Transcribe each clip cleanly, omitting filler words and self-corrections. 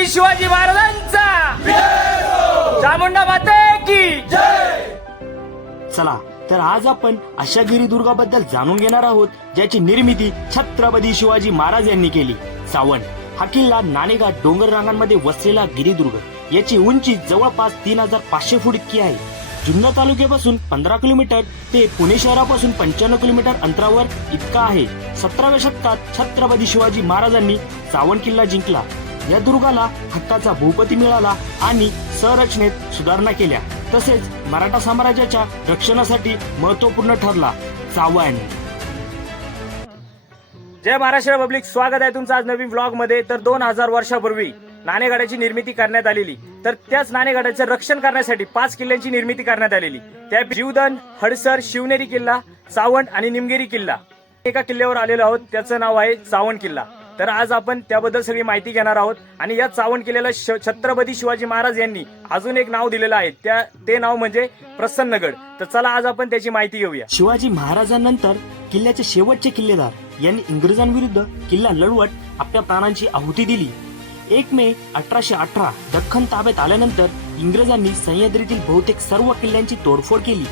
छत्रपती शिवाजी महाराजांचा चामुंडा माते की जय। चला तर आज आपण अशा गिरिदुर्गाबद्दल जाणून घेणार आहोत ज्याची निर्मिती छत्रपती शिवाजी महाराज यांनी केली। सावंत हा किल्ला नाणेघाट डोंगर रांगांमध्ये वसलेला गिरिदुर्ग। याची उंची जवळपास 3500 फूट इतकी आहे। जुन्नर तालुक्यापासून 15 किलोमीटर ते पुणे शहरापासून 95 किलोमीटर अंतरावर इतका आहे। 17व्या शतकात छत्रपती शिवाजी महाराजांनी सावंत किल्ला जिंकला। या दुर्गाला हक्काचा भूपती मिळाला आणि संरचनेत सुधारणा केल्या, तसेच मराठा साम्राज्याच्या रक्षणासाठी महत्वपूर्ण ठरला। सावंत। जय महाराष्ट्र पब्लिक, स्वागत आहे तुमचं आज नवीन व्लॉग मध्ये। तर 2000 वर्षापूर्वी नाणेगडाची निर्मिती करण्यात आलेली, तर त्याच नाणेगडाचे रक्षण करण्यासाठी 5 किल्ल्यांची निर्मिती करण्यात आलेली। त्या जीवदन, हडसर, शिवनेरी किल्ला, सावंत आणि निमगिरी किल्ला एका किल्ल्यावर आलेलो आहोत, त्याचं नाव आहे सावंत किल्ला। तर आज आपण त्याबद्दल सगळी माहिती घेणार आहोत आणि या सावंत किल्ल्याला छत्रपती शिवाजी महाराज यांनी अजून एक नाव दिलेलं आहे, ते नाव म्हणजे प्रसन्नगड। तर चला आज आपण त्याची माहिती घेऊया। शिवाजी महाराजांनंतर किल्ल्याचे शेवटचे किल्लेदार यांनी इंग्रजांविरुद्ध किल्ला लढवत आपल्या प्राणांची आहुती दिली। 1 मे 1818 दख्खन ताब्यात आल्यानंतर इंग्रजांनी सह्याद्रीतील बहुतेक सर्व किल्ल्यांची तोडफोड केली।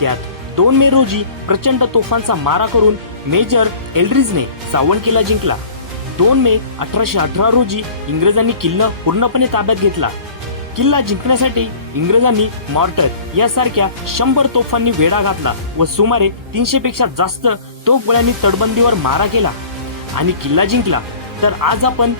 त्यात 2 मे रोजी प्रचंड तोफांचा मारा करून मेजर एल्ड्रिजने सावंत किल्ला जिंकला। 2 मे 1818 रोजी इंग्रजांनी किल्ला पूर्णपणे ताब्यात घेतला। किल्ला जिंकण्यासाठी इंग्रजांनी मॉर्टर यासारख्या 100 तोफांनी वेढा घातला व सुमारे 300 पेक्षा जास्त तोफगोळ्यांनी तटबंदीवर मारा केला आणि किल्ला जिंकला। तर आज आपण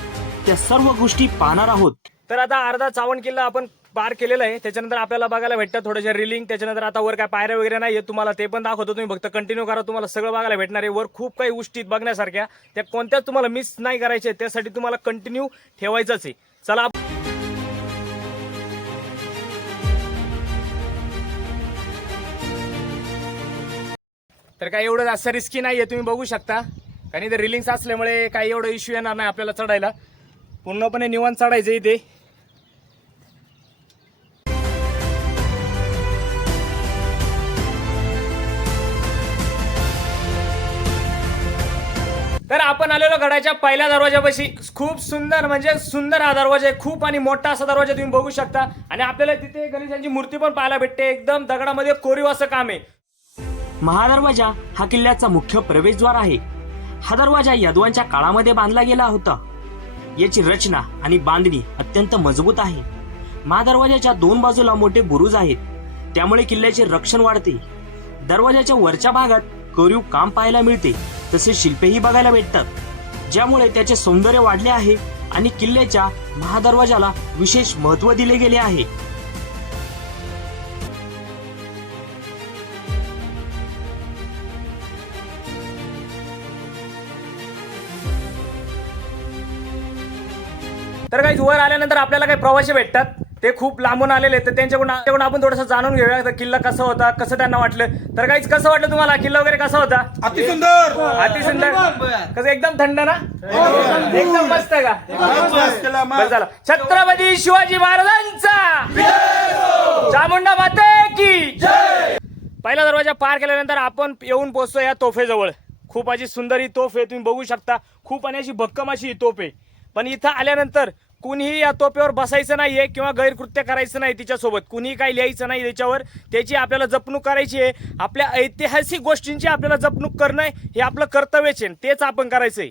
त्या सर्व गोष्टी पाहणार आहोत। तर आता अर्धा सावंत किल्ला आपण पार केलेला आहे। त्याच्यानंतर आपल्याला बघायला भेटतं थोडंसं रिलिंग। त्याच्यानंतर आता वर काय पायऱ्या वगैरे नाही, तुम्हाला ते पण दाखवतो। तुम्ही फक्त कंटिन्यू करा, तुम्हाला सगळं बघायला भेटणार आहे। वर खूप काही गोष्टी बघण्यासारख्या, त्या कोणत्याच तुम्हाला मिस नाही करायच्या, त्यासाठी तुम्हाला कंटिन्यू ठेवायचंच आहे। चला तर काय एवढं जास्त रिस्की नाहीये, तुम्ही बघू शकता। कारण इथे रिलिंग्स असल्यामुळे काही एवढं इश्यू येणार नाही आपल्याला चढायला, पूर्णपणे निवांत चढायचं इथे। तर आपण आलेलो गडाच्या पहिल्या दरवाजापाशी। खूप सुंदर म्हणजे सुंदर हा दरवाजा आहे, खूप आणि मोठा असा दरवाजा तुम्ही बघू शकता। आणि आपल्याला तिथे गणेशांची मूर्ती पण पाहायला भेटते, एकदम दगडामध्ये कोरीव असं काम आहे। महादरवाजा हा किल्ल्याचा मुख्य प्रवेशद्वार आहे। हा दरवाजा यादवांच्या काळामध्ये बांधला गेला होता। याची रचना आणि बांधणी अत्यंत मजबूत आहे। महादरवाजाच्या 2 बाजूला मोठे बुरुज आहेत, त्यामुळे किल्ल्याचे रक्षण वाढते। दरवाजाच्या वरच्या भागात कोरीव काम पाहायला मिळते, तसे शिल्पेही बघायला भेटतात, ज्यामुळे त्याचे सौंदर्य वाढले आहे आणि किल्ल्याच्या महादरवाजाला विशेष महत्त्व दिले गेले आहे। तर काही वर आल्यानंतर आपल्याला काही प्रवासी भेटतात, ते खूप लांबून आलेले, तर त्यांच्याकडून आपण थोडंसं जाणून घेऊया तर किल्ला कसा होता, कसं त्यांना वाटलं। तर काही कसं वाटलं तुम्हाला, किल्ला वगैरे कसा होता? अतिसुंदर अतिसुंदर। कसं एकदम थंड ना, एकदम मस्त का? बस झालं। छत्रपती शिवाजी महाराजांचा चामुंडा माते की जय। पहिला दरवाजा पार केल्यानंतर आपण येऊन पोहोचतो या तोफेजवळ। खूप अशी सुंदर ही तोफ आहे, तुम्ही बघू शकता। खूप आणि अशी भक्कम अशी ही तोफ आहे, पण इथं आल्यानंतर कुणीही या तोफेवर बसायचं नाहीये किंवा गैरकृत्य करायचं नाही तिच्यासोबत। कुणीही काही लिहायचं नाही त्याच्यावर, त्याची आपल्याला जपणूक करायची आहे। आपल्या ऐतिहासिक गोष्टींची आपल्याला जपणूक करणं हे आपलं कर्तव्यच आहे, तेच आपण करायचंय।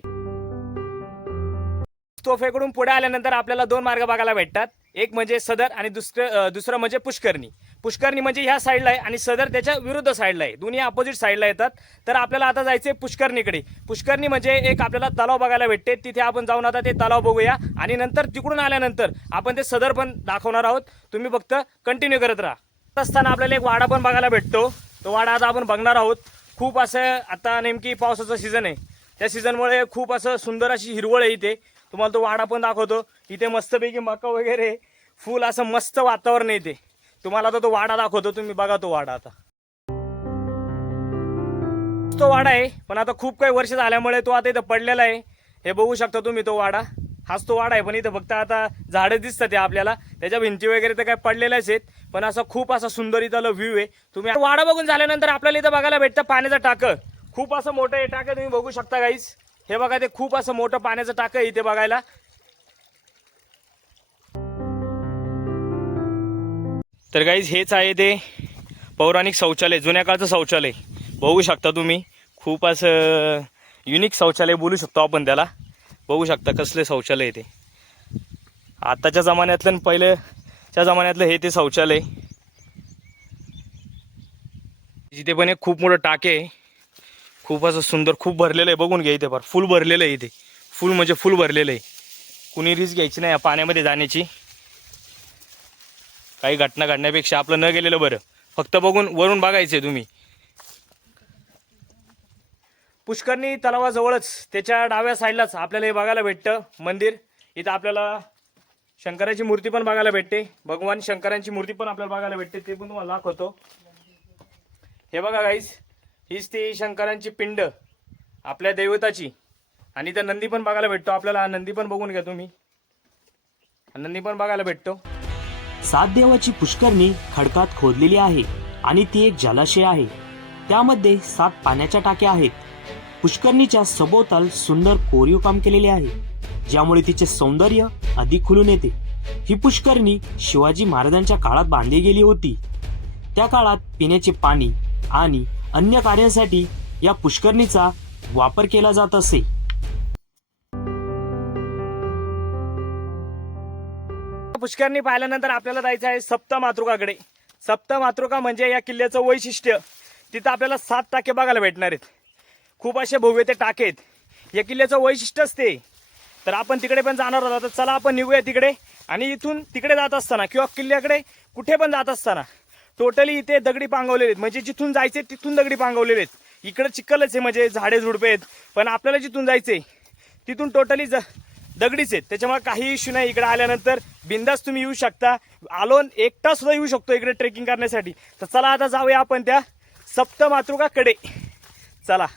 तोफेकडून पुढे आल्यानंतर आपल्याला 2 मार्ग बघायला भेटतात, एक म्हणजे सदर आणि दुसरं म्हणजे पुष्करणी। पुष्करणी म्हणजे ह्या साईडला आहे आणि सदर त्याच्या विरुद्ध साईडला आहे, दोन्ही अपोजिट साईडला येतात। तर आपल्याला आता जायचंय पुष्करणीकडे। पुष्करणी म्हणजे एक आपल्याला तलाव बघायला भेटते, तिथे आपण जाऊन आता ते तलाव बघूया आणि नंतर तिकडून आल्यानंतर आपण ते सदर पण दाखवणार आहोत। तुम्ही फक्त कंटिन्यू करत राहा। असताना आपल्याला एक वाडा पण बघायला भेटतो, तो वाडा आता आपण बघणार आहोत। खूप असं आता नेमकी पावसाचं सीझन आहे, त्या सीझनमुळे खूप असं सुंदर अशी हिरवळ आहे इथे। तुम्हाला तो वाडा पण दाखवतो, इथे मस्तपैकी मका वगैरे, फुल असं मस्त वातावरण येते। तुम्हाला आता तो वाडा दाखवतो, तुम्ही बघा तो वाडा। आता तो वाडा आहे, पण आता खूप काही वर्ष झाल्यामुळे तो आता इथं पडलेला आहे। हे बघू शकता तुम्ही, तो वाडा हाच तो वाडा आहे, पण इथं फक्त आता झाडं दिसतात आपल्याला, त्याच्या भिंती वगैरे तर काय पडलेल्याच आहेत, पण असं खूप असा सुंदर इथला व्ह्यू आहे। तुम्ही वाडा बघून झाल्यानंतर आपल्याला इथं बघायला भेटतं पाण्याचं टाकं। खूप असं मोठं हे टाकं तुम्ही बघू शकता गाईस, हे बघा, ते खूप असं मोठं पाण्याचं टाकं इथे बघायला। तर गाईज हेच आहे ते पौराणिक शौचालय, जुन्या काळचं शौचालय. बघू शकता तुम्ही, खूप असं युनिक शौचालय बोलू शकतो आपण त्याला. बघू शकता कसले शौचालय आहे ते. आताच्या जमान्यातलं आणि पहिल्याच्या जमान्यातलं हे ते शौचालय. जिथे पण एक खूप मोठं टाके आहे, खूप असं सुंदर, खूप भरलेलं आहे. बघून घ्या इथे फार फुल भरलेलं आहे. इथे फुल म्हणजे फुल भरलेलं आहे. कुणी रिस्क घ्यायची नाही या पाण्यामध्ये जाण्याची. काही घटना घडण्यापेक्षा आपलं न गेलेलं बरं. फक्त बघून वरून बघायचं तुम्ही. पुष्करणी तलावाजवळच त्याच्या डाव्या साईडलाच आपल्याला हे बघायला भेटतं मंदिर. इथं आपल्याला शंकराची मूर्ती पण बघायला भेटते. भगवान शंकरांची मूर्ती पण आपल्याला बघायला भेटते. ते पण तुम्हाला दाखवतो. हे बघा गाईस, हीच ती शंकरांची पिंड आपल्या दैवताची. आणि त्या नंदी पण बघायला भेटतो आपल्याला. नंदी पण बघून घ्या तुम्ही, नंदी पण बघायला भेटतो. 7 देवाची पुष्करणी खडकात खोदलेली आहे आणि ती एक जलाशय आहे. त्यामध्ये 7 पाण्याच्या टाक्या आहेत. पुष्करणीच्या सभोवताल सुंदर कोरीव काम केलेले आहे, ज्यामुळे तिचे सौंदर्य अधिक खुलून येते. ही पुष्करणी शिवाजी महाराजांच्या काळात बांधली गेली होती. त्या काळात पिण्याचे पाणी आणि अन्य कार्यांसाठी या पुष्करणीचा वापर केला जात असे. पुष्करणी पाहिल्यानंतर आपल्याला जायचं आहे सप्तमातृकाकडे. सप्तमातृका म्हणजे या किल्ल्याचं वैशिष्ट्य. तिथं आपल्याला 7 टाके बघायला भेटणार आहेत. खूप असे भव्य ते टाके आहेत. या किल्ल्याचं वैशिष्ट्यच ते. तर आपण तिकडे पण जाणार आहोत. तर चला आपण निघूया तिकडे. आणि इथून तिकडे जात असताना किंवा किल्ल्याकडे कुठे पण जात असताना टोटली इथे दगडी पांगवलेले आहेत. म्हणजे जिथून जायचे तिथून दगडी पांगवलेले आहेत. इकडे चिखलच आहे, म्हणजे झाडे झुडपे आहेत. पण आपल्याला जिथून जायचंय तिथून टोटली दगडीच आहेत. त्याच्यामुळे काही इश्यू नाही. इकडे आल्यानंतर बिंदास तुम्ही येऊ शकता. आलोन एकटा सुद्धा येऊ शकतो इकडे ट्रेकिंग करण्यासाठी. तर चला आता जाऊया आपण त्या सप्तमातृकाकडे. चला.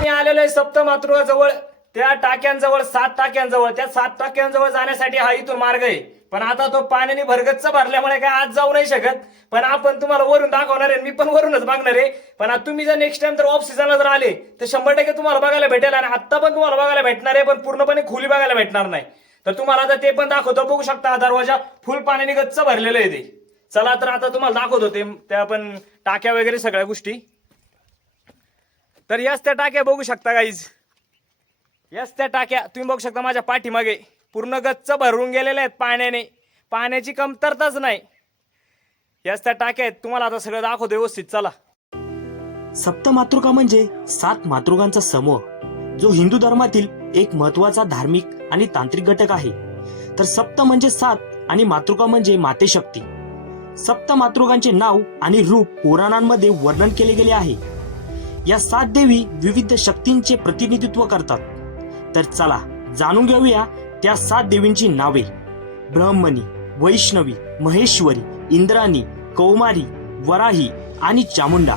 मी आलेलो आहे सप्तमातृकाजवळ. त्या टाक्यांजवळ 7 टाक्यांजवळ. त्या 7 टाक्यांजवळ जाण्यासाठी हा इथून मार्ग आहे. पण आता तो पाण्याने भरगच्च भरल्यामुळे काय आज जाऊ नाही शकत. पण आपण तुम्हाला वरून दाखवणार आहे. मी पण वरूनच बघणार आहे. पण आता तुम्ही जर नेक्स्ट टाइम तर ऑफ सीझनला जर आले तर 100% तुम्हाला बघायला भेटेल. आणि आता पण तुम्हाला बघायला भेटणार आहे, पण पूर्णपणे खुली बघायला भेटणार नाही. तर तुम्हाला आता ते पण दाखवतो. बघू शकता हा दरवाजा फुल पाण्याने गच्च भरलेलं आहे ते. चला तर आता तुम्हाला दाखवतो ते त्या पण टाक्या वगैरे सगळ्या गोष्टी. तर याच त्या टाक्या बघू शकता गाईज. याच त्या टाक्या तुम्ही बघू शकता माझ्या पाठीमागे पूर्ण गच्च भरून गेलेल्या आहेत पाण्याने. पाण्याची कमतरताच नाही. याच त्या टाक्या आहेत. तुम्हाला आता सगळं दाखवतो व्यवस्थित. चला. सप्तमातृका म्हणजे 7 मातृकांचा समूह, जो हिंदू धर्मातील एक महत्वाचा धार्मिक आणि तांत्रिक घटक आहे. तर सप्त म्हणजे 7 आणि मातृका म्हणजे मातेशक्ती. सप्त मातृकांचे नाव आणि रूप पुराणांमध्ये वर्णन केले गेले आहे. या 7 देवी विविध शक्तींचे प्रतिनिधित्व करतात. तर चला जाणून घेऊया त्या 7 देवींची नावे. ब्रह्मणी, वैष्णवी, महेश्वरी, इंद्राणी, कौमारी, वराही आणि चामुंडा.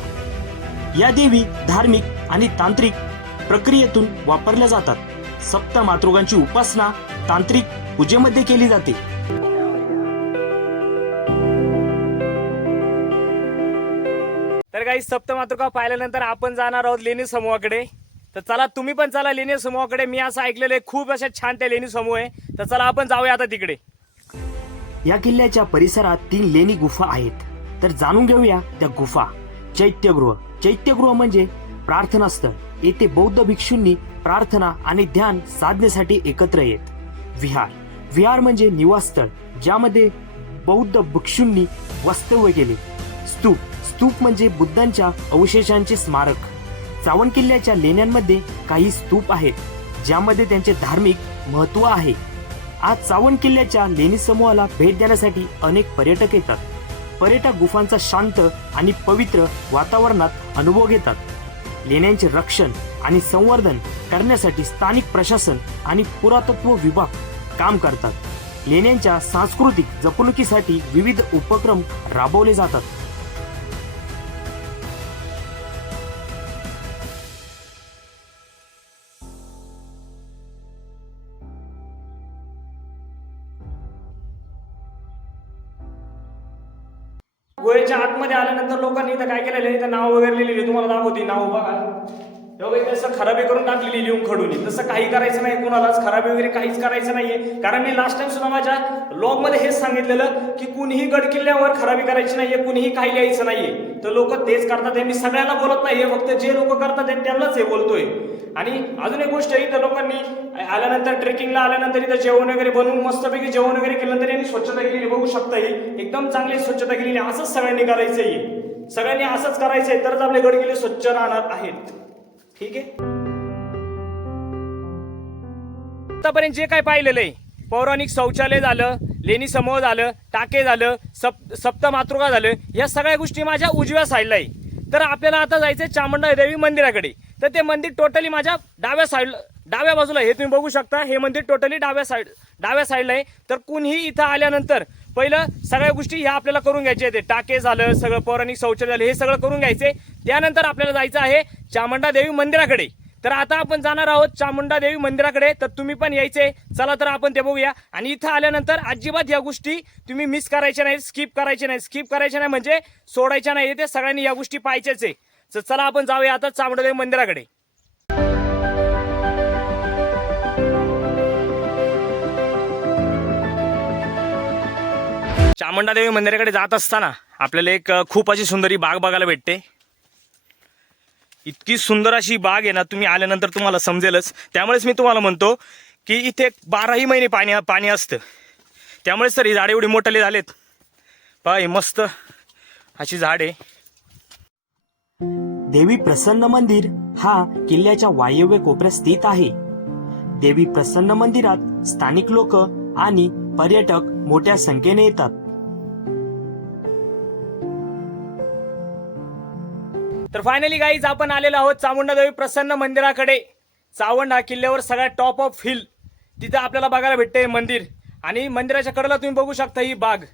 या देवी धार्मिक आणि तांत्रिक प्रक्रियेतून वापरल्या जातात. सप्त मातृकांची उपासना तांत्रिक पूजेमध्ये केली जाते. तर काही सप्तमातृका पाहिल्यानंतर आपण जाणार आहोत लेणी समूहाकडे. तर चला तुम्ही पण चला लेणी समूहाकडे. मी असं ऐकलेलं आहे खूप अशा छान त्या लेणी समूह आहे. तर चला आपण जाऊया आता तिकडे. या किल्ल्याच्या परिसरात 3 लेणी गुफा आहेत. तर जाणून घेऊया त्या गुफा. चैत्यगृह. चैत्यगृह म्हणजे प्रार्थनास्थळ. येथे बौद्ध भिक्षूंनी प्रार्थना आणि ध्यान साधण्यासाठी एकत्र येत. विहार. विहार म्हणजे निवासस्थळ, ज्यामध्ये बौद्ध भिक्षूंनी वास्तव्य केले. स्तूप. स्तूप म्हणजे बुद्धांच्या अवशेषांचे स्मारक. चावण किल्ल्याच्या लेण्यांमध्ये काही स्तूप आहेत, ज्यामध्ये त्यांचे धार्मिक महत्व आहे. आज चावण किल्ल्याच्या लेणी समूहाला भेट देण्यासाठी अनेक पर्यटक येतात. पर्यटक गुफांचा शांत आणि पवित्र वातावरणात अनुभव घेतात. लेण्यांचे रक्षण आणि संवर्धन करण्यासाठी स्थानिक प्रशासन आणि पुरातत्व विभाग काम करतात. लेण्यांच्या सांस्कृतिक जपणुकीसाठी विविध उपक्रम राबवले जातात. गुहेच्या आतमध्ये आल्यानंतर लोकांनी इथं काय केलेलं आहे, इथं नाव वगैरे लिहिलेली, तुम्हाला दाखवते नाव बघा. तेव्हा तसं खराबी करून टाकलेली लिहून खडून. तसं काही करायचं नाही, कुणालाच खराबी वगैरे काहीच करायचं नाहीये. कारण मी लास्ट टाइम सुद्धा माझ्या ब्लॉग मध्ये हेच सांगितलेलं की कुणीही गड किल्ल्यावर खराबी करायची नाहीये, कुणीही काही लिहायचं नाहीये. तर लोक तेच करतात. मी सगळ्यांना बोलत नाहीये, फक्त जे लोक करतात त्यांनाच हे बोलतोय. आणि अजून एक गोष्ट, इथं लोकांनी आल्यानंतर ट्रेकिंगला आल्यानंतर इथं जेवण वगैरे बनवून मस्तपैकी जेवण वगैरे केल्यानंतर यांनी स्वच्छता केलेली बघू शकता. ही एकदम चांगली स्वच्छता केलेली. असंच सगळ्यांनी करायचंय, सगळ्यांनी असंच करायचंय, तरच आपले गड किल्ले स्वच्छ राहणार आहेत. ठीक आहे. आतापर्यंत जे काय पाहिलेलं आहे, पौराणिक शौचालय झालं, लेणी समूह झालं, टाके झालं, सप्तमातृका झालं, या सगळ्या गोष्टी माझ्या उजव्या साईडला आहे. तर आपल्याला आता जायचंय चामुंडा देवी मंदिराकडे. तर ते मंदिर टोटली माझ्या डाव्या बाजूला आहे. हे तुम्ही बघू शकता. हे मंदिर टोटली डाव्या साईडला आहे. तर कुणीही इथं आल्यानंतर पहिलं सगळ्या गोष्टी ह्या आपल्याला करून घ्यायच्या आहेत. टाके झालं, सगळं पौराणिक शौचालय झालं, हे सगळं करून घ्यायचे. त्यानंतर आपल्याला जायचं आहे चामुंडा देवी मंदिराकडे. तर आता आपण जाणार आहोत चामुंडा देवी मंदिराकडे. तर तुम्ही पण यायचे. चला तर आपण ते बघूया. आणि इथं आल्यानंतर अजिबात या गोष्टी तुम्ही मिस करायच्या नाही, स्किप करायच्या नाही म्हणजे सोडायच्या नाही. ते सगळ्यांनी या गोष्टी पाहायच्याच आहे. तर चला आपण जाऊया आता चामुंडा देवी मंदिराकडे. चामुंडा देवी मंदिराकडे जात असताना आपल्याला एक खूप अशी सुंदर बाग बघायला भेटते. इतकी सुंदर अशी बाग आहे ना, तुम्ही आल्यानंतर तुम्हाला समजेलच. त्यामुळेच मी तुम्हाला म्हणतो की इथे 12ही महिने पाणी असतं. त्यामुळेच तर ही झाडे एवढी मोठाले झालेत. पहा, हे मस्त अशी झाड आहे. देवी प्रसन्न मंदिर हा किल्ल्याच्या वायव्य कोपऱ्यात स्थित आहे. देवी प्रसन्न मंदिरात स्थानिक लोक आणि पर्यटक मोठ्या संख्येने येतात. तर फायनली गाईज आपण आलेलो आहोत चामुंडा देवी प्रसन्न मंदिराकडे. चावंड हा किल्ल्यावर सगळ्यात टॉप ऑफ हिल, तिथं आपल्याला बघायला भेटते मंदिर. आणि मंदिराच्या कडेला तुम्ही बघू शकता ही बाग.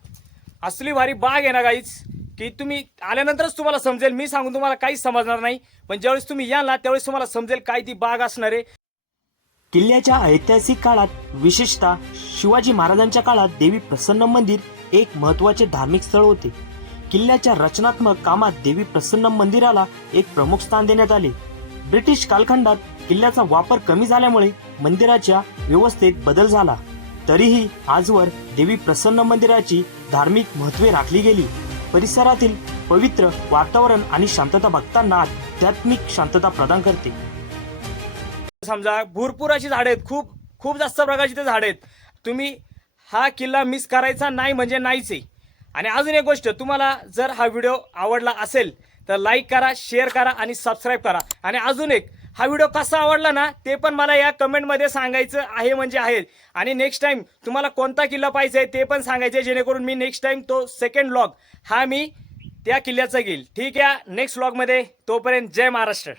असली भारी बाग आहे ना गाईज, की तुम्ही आल्यानंतरच तुम्हाला समजेल. मी सांगून तुम्हाला काहीच समजणार नाही, पण ज्यावेळेस तुम्ही याल ना त्यावेळेस तुम्हाला समजेल काय ती बाग असणार आहे. किल्ल्याच्या ऐतिहासिक काळात, विशेषतः शिवाजी महाराजांच्या काळात, देवी प्रसन्न मंदिर एक महत्त्वाचे धार्मिक स्थळ होते. किल्ल्याच्या रचनात्मक कामात देवी प्रसन्न मंदिराला एक प्रमुख स्थान देण्यात आले. ब्रिटिश कालखंडात किल्ल्याचा वापर कमी झाल्यामुळे मंदिराच्या व्यवस्थेत बदल झाला. तरीही आजवर देवी प्रसन्न मंदिराची धार्मिक महत्त्वे राखली गेली. परिसरातील पवित्र वातावरण आणि शांतता भक्तांना आध्यात्मिक शांतता प्रदान करते. समजा भरपूर अशी झाडे आहेत, खूप जास्त प्रकारची ते झाडे आहेत. तुम्ही हा किल्ला मिस करायचा नाही म्हणजे नाहीच आहे. आणि अजून एक गोष्ट, तुम्हाला जर हा व्हिडिओ आवडला असेल तर लाईक करा, शेअर करा आणि सबस्क्राईब करा. आणि अजून एक, हा व्हिडिओ कसा आवडला ना ते पण मला या कमेंटमध्ये सांगायचं आहे म्हणजे आहे. आणि नेक्स्ट टाइम तुम्हाला कोणता किल्ला पाहिजे आहे ते पण सांगायचे, जेणेकरून मी नेक्स्ट टाइम तो सेकंड व्लॉग हा मी त्या किल्ल्याचा घेईल. ठीक आहे, नेक्स्ट व्लॉगमध्ये. तोपर्यंत जय महाराष्ट्र.